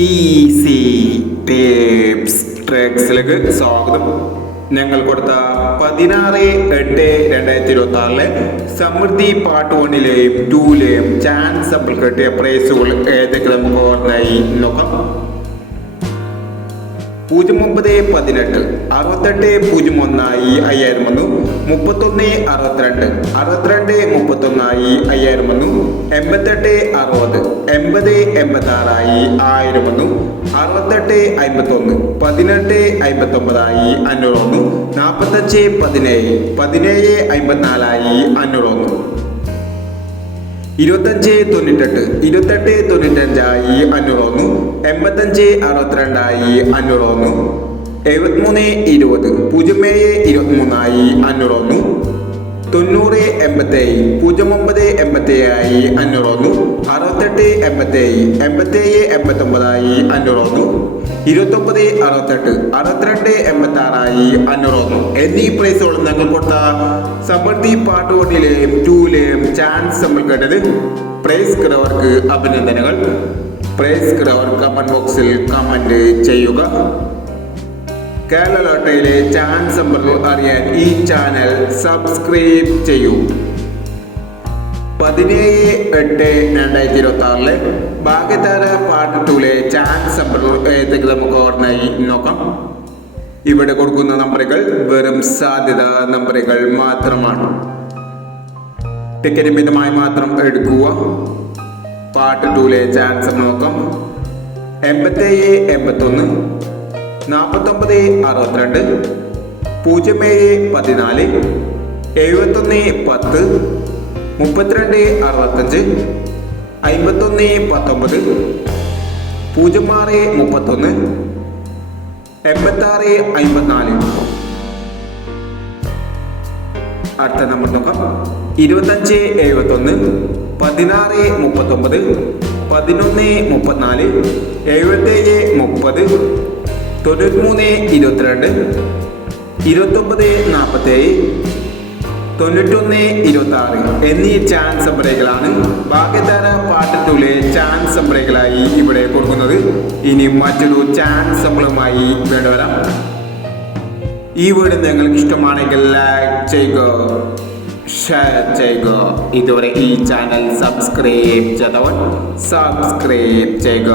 Easy tips ട്രിക്സിലേക്ക് സ്വാഗതം. ഞങ്ങൾ കൊടുത്ത 16/8/2026 സമൃദ്ധി പാർട്ട് 1ലെയും 2ലെയും ചാൻസ് സാമ്പിൾ കിട്ടിയ പ്രൈസുകൾ ഏതൊക്കെ നമുക്ക് ഓർമ്മയായി നോക്കാം. 0918 6801 5000 വന്നു. 3162 6231 5000 വന്നു. 8860 8086 1000 വന്നു. 6851 1859 500 വന്നു. 4517 1754 500 വന്നു. 2598 2895 500 വന്നു. 8562 500 വന്നു. 7320 0723 500 വന്നു. 9087 0987 500 വന്നു. 6887 8789 500 വന്നു. 2968 6286 500 വന്നു എന്നീ പ്രൈസുകൾ ഞങ്ങൾ കൊടുത്ത സമൃദ്ധി പാർട്ട് 1ലെയും 2ലെയും ചാൻസ് നമ്മൾ കേട്ടത്. പ്രൈസ് കിടവർക്ക് അഭിനന്ദനങ്ങൾ. പ്രൈസ് കിടവർ കമന്റ് ബോക്സിൽ കമന്റ് ചെയ്യുക. കേരള ലോട്ടറിയിലെ ചാൻസ് നമ്പറുകൾ അറിയാൻ ഈ ചാനൽ സബ്സ്ക്രൈബ് ചെയ്യൂ. 17/8/2026 ഭാഗ്യതാര പാർട്ട് 2ലെ ചാൻസ് നമ്പറുകൾ ഏതൊക്കെ നമുക്ക് ഓർമ്മയായി നോക്കാം. ഇവിടെ കൊടുക്കുന്ന നമ്പറുകൾ വെറും സാധ്യത നമ്പറുകൾ മാത്രമാണ്. ടിക്കറ്റ് മിതമായി മാത്രം എടുക്കുക. പാർട്ട് 2ലെ ചാൻസ് നോക്കാം. 8781 4962 0714 7110 3265 5119 0631 8654. അടുത്ത നമ്പർ നോക്കാം. 2571 1639 1134 7730 9322 2947 9126 എന്നീ ചാൻസ് നമ്പറുകളാണ് ഭാഗ്യതാര പാർട്ട് 2ലെ ചാൻസ് നമ്പറുകളായി ഇവിടെ കൊടുക്കുന്നത്. ഇനി മറ്റൊരു ചാൻസ് നമ്പറുമായി വേണ്ടിവരാം. ഈ വീഡിയോ നിങ്ങൾക്ക് ഇഷ്ടമാണെങ്കിൽ ലൈക്ക് ചെയ്യുക, ഷെയർ ചെയ്യുക. ഇതുവരെ ഈ ചാനൽ സബ്സ്ക്രൈബ് ചെയ്തവർ സബ്സ്ക്രൈബ് ചെയ്യുക.